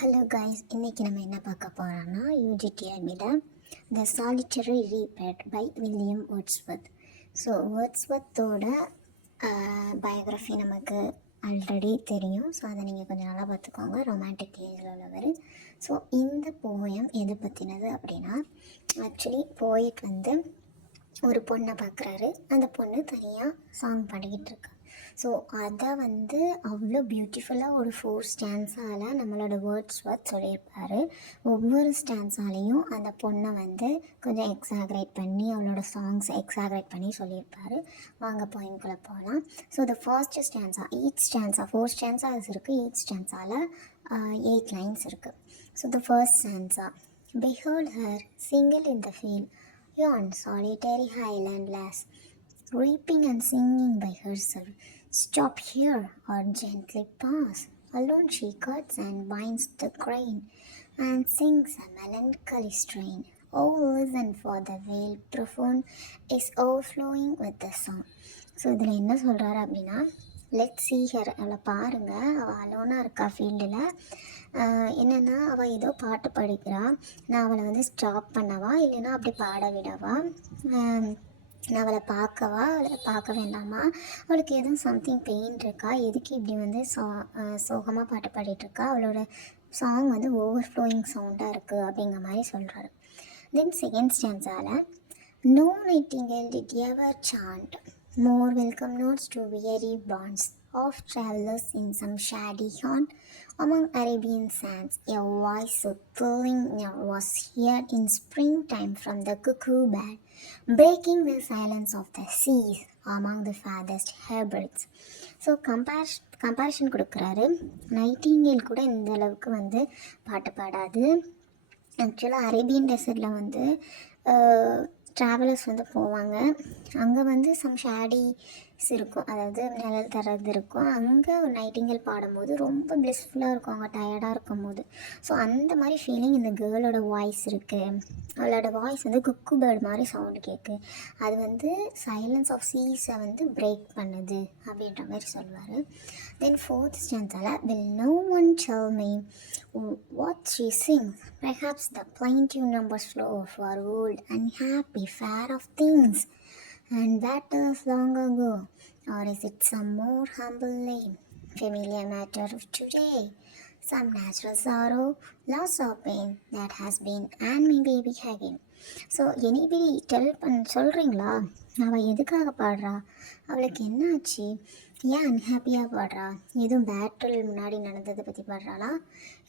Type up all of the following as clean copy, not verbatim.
Hello guys, இன்றைக்கி நம்ம என்ன பார்க்க போகிறோன்னா யூஜிடிஆர்பியில் the solitary reaper by William Wordsworth. So வேர்ட்ஸ்வர்த்தோட பயோகிராஃபி நமக்கு ஆல்ரெடி தெரியும். ஸோ அதை நீங்கள் கொஞ்சம் நல்லா பார்த்துக்கோங்க. ரொமான்டிக் ஏஜில் உள்ளவர். ஸோ இந்த போயம் எது பற்றினது அப்படின்னா, ஆக்சுவலி போயிட் வந்து ஒரு பொண்ணை பார்க்குறாரு. அந்த பொண்ணு தனியாக சாங் பாடிக்கிட்டு இருக்கா. ஸோ அதை வந்து அவ்வளோ பியூட்டிஃபுல்லாக ஒரு 4 ஸ்டான்ஸால் நம்மளோட வேர்ட்ஸ்வர்த் சொல்லியிருப்பார். ஒவ்வொரு ஸ்டான்ஸாலையும் அந்த பொண்ணை வந்து கொஞ்சம் எக்ஸாக்ரேட் பண்ணி அவளோட சாங்ஸை எக்ஸாக்ரேட் பண்ணி சொல்லியிருப்பார். வாங்க பாயிண்ட்குள்ளே போகலாம். So the first stanza, each stanza 4 stanzas இருக்குது. ஈச் ஸ்டான்ஸால் 8 லைன்ஸ் இருக்குது. So the first stanza, behold her single in the field, yon solitary highland lass, weeping and singing by herself. Stop here or gently pass. Alone she cuts and binds the grain and sings a melancholy strain. Oh, listen, for the veil profound is overflowing with the song. So இதில் என்ன சொல்கிறாரு அப்படின்னா, let see her, அவளை பாருங்கள், அவள் அலோனாக இருக்கா ஃபீல்டில். என்னென்னா அவள் ஏதோ பாட்டு படிக்கிறா. நான் அவளை வந்து ஸ்டாப் பண்ணவா இல்லைன்னா அப்படி பாட விடவா, நான் அவளை பார்க்கவா, அவளை பார்க்க வேண்டாமா, அவளுக்கு எதுவும் சம்திங் பெயின் இருக்கா, எதுக்கு இப்படி வந்து சோகமாக பாட்டு பாடிட்டுருக்கா, அவளோட சாங் வந்து ஓவர்ஃப்ளோயிங் சவுண்டாக இருக்குது அப்படிங்கிற மாதிரி சொல்கிறாரு. தென் செகண்ட் ஸ்டான்ஸால், no nightingale did ever chant more welcome notes to weary bonds of travelers in some shady haunt among Arabian sands. A voice so thrilling was heard in springtime from the cuckoo bird, breaking the silence of the seas among the farthest herberts. So comparison கொடுக்குறாரு. Nightingale கூட இந்த அளவுக்கு வந்து பாட்டு பாடாது. ஆக்சுவலாக Arabian டெசர்ட்டில் வந்து travellers வந்து போவாங்க. அங்கே வந்து சம் ஷேடிஸ் இருக்கும், அதாவது நிழல் தர்றது இருக்கும். அங்கே ஒரு நைட்டிங்கேல் பாடும்போது ரொம்ப பிளிஸ்ஃபுல்லாக இருக்கும் அவங்க டயர்டாக இருக்கும் போது. ஸோ அந்த மாதிரி ஃபீலிங் இந்த கேர்ளோட வாய்ஸ் இருக்குது. அவளோட வாய்ஸ் வந்து குக்கு பேர்டு மாதிரி சவுண்டு கேட்கு. அது வந்து சைலன்ஸ் ஆஃப் சீஸை வந்து பிரேக் பண்ணுது அப்படின்ற மாதிரி சொல்லுவார். தென் ஃபோர்த் ஸ்டான்ஸால், will no one tell me what she sings? Perhaps the plaintive numbers flow for old and happy fare of things and that is long ago, or is it some more humble name, familiar matter of today, some natural sorrow, loss or pain that has been and may be again. So anybody சொல்கிறீங்களா, அவள் எதுக்காக பாடுறா, அவளுக்கு என்ன ஆச்சு, ஏன் அன்ஹாப்பியாக பாடுறா, எதுவும் பேட்டில் முன்னாடி நடந்ததை பற்றி பாடுறாளா,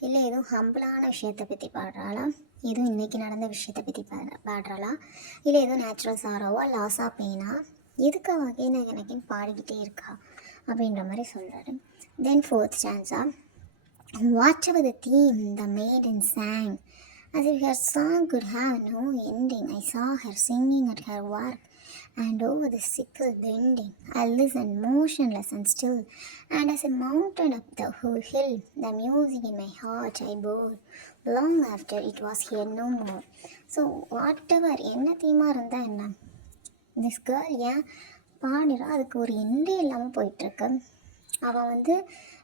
இல்லை எதுவும் ஹம்பிளான விஷயத்தை பற்றி பாடுறாளா, எதுவும் இன்றைக்கி நடந்த விஷயத்தை பற்றி பாடுறாளா, இல்லை எதுவும் நேச்சுரல் சாரோவா லாஸாக பெயினா, எதுக்கு வகைன்னு எனக்குன்னு பாடிக்கிட்டே இருக்கா அப்படின்ற மாதிரி சொல்கிறாரு. தென் fourth stanza, whatever the theme the maiden sang, as if her song could have no ending, I saw her singing at her work, and over the sickle bending, I listened motionless and still, and as I mounted up the hill, the music in my heart I bore, long after it was here no more. So whatever என்ன தீமாக இருந்தால் என்ன, this girl ஏன் பாடுறா, அதுக்கு ஒரு எண்டே இல்லாமல் போயிட்டுருக்கு. அவள் வந்து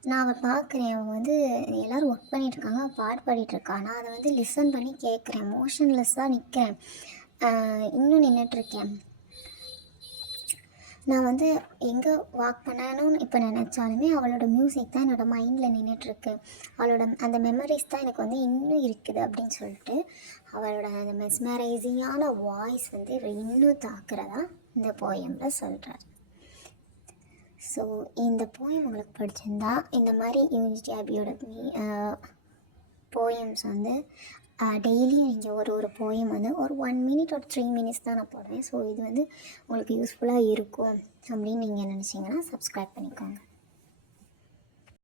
நான் அவள் பார்க்குறேன், அவள் வந்து எல்லோரும் ஒர்க் பண்ணிகிட்ருக்காங்க, அவள் பாட்டு பாடிட்டுருக்கா, நான் அதை வந்து லிசன் பண்ணி கேட்குறேன், மோஷன்லெஸ்ஸாக நிற்கிறேன், இன்னும் நின்றுட்டுருக்கேன். நான் வந்து எங்கே வாக் பண்ணணும்னு இப்போ நினச்சாலுமே அவளோட மியூசிக் தான் என்னோடய மைண்டில் நின்றுட்டுருக்கு, அவளோட அந்த மெமரிஸ் தான் எனக்கு வந்து இன்னும் இருக்குது அப்படின்னு சொல்லிட்டு அவளோட அந்த மெஸ்மரைசிங்கான வாய்ஸ் வந்து இன்னும் தாக்குறதா இந்த போயமில் சொல்கிறார். ஸோ இந்த போயம் உங்களுக்கு பிடிச்சிருந்தா இந்த மாதிரி யூஜிடிஆர்பியோட போயம்ஸ் வந்து டெய்லியும் நீங்கள் ஒரு போயம் வந்து ஒரு 1 minute or 3 minutes தான் நான் போடுவேன். ஸோ இது வந்து உங்களுக்கு யூஸ்ஃபுல்லாக இருக்கும் அப்படின்னு நீங்கள் நினச்சிங்கன்னா சப்ஸ்கிரைப் பண்ணிக்கோங்க.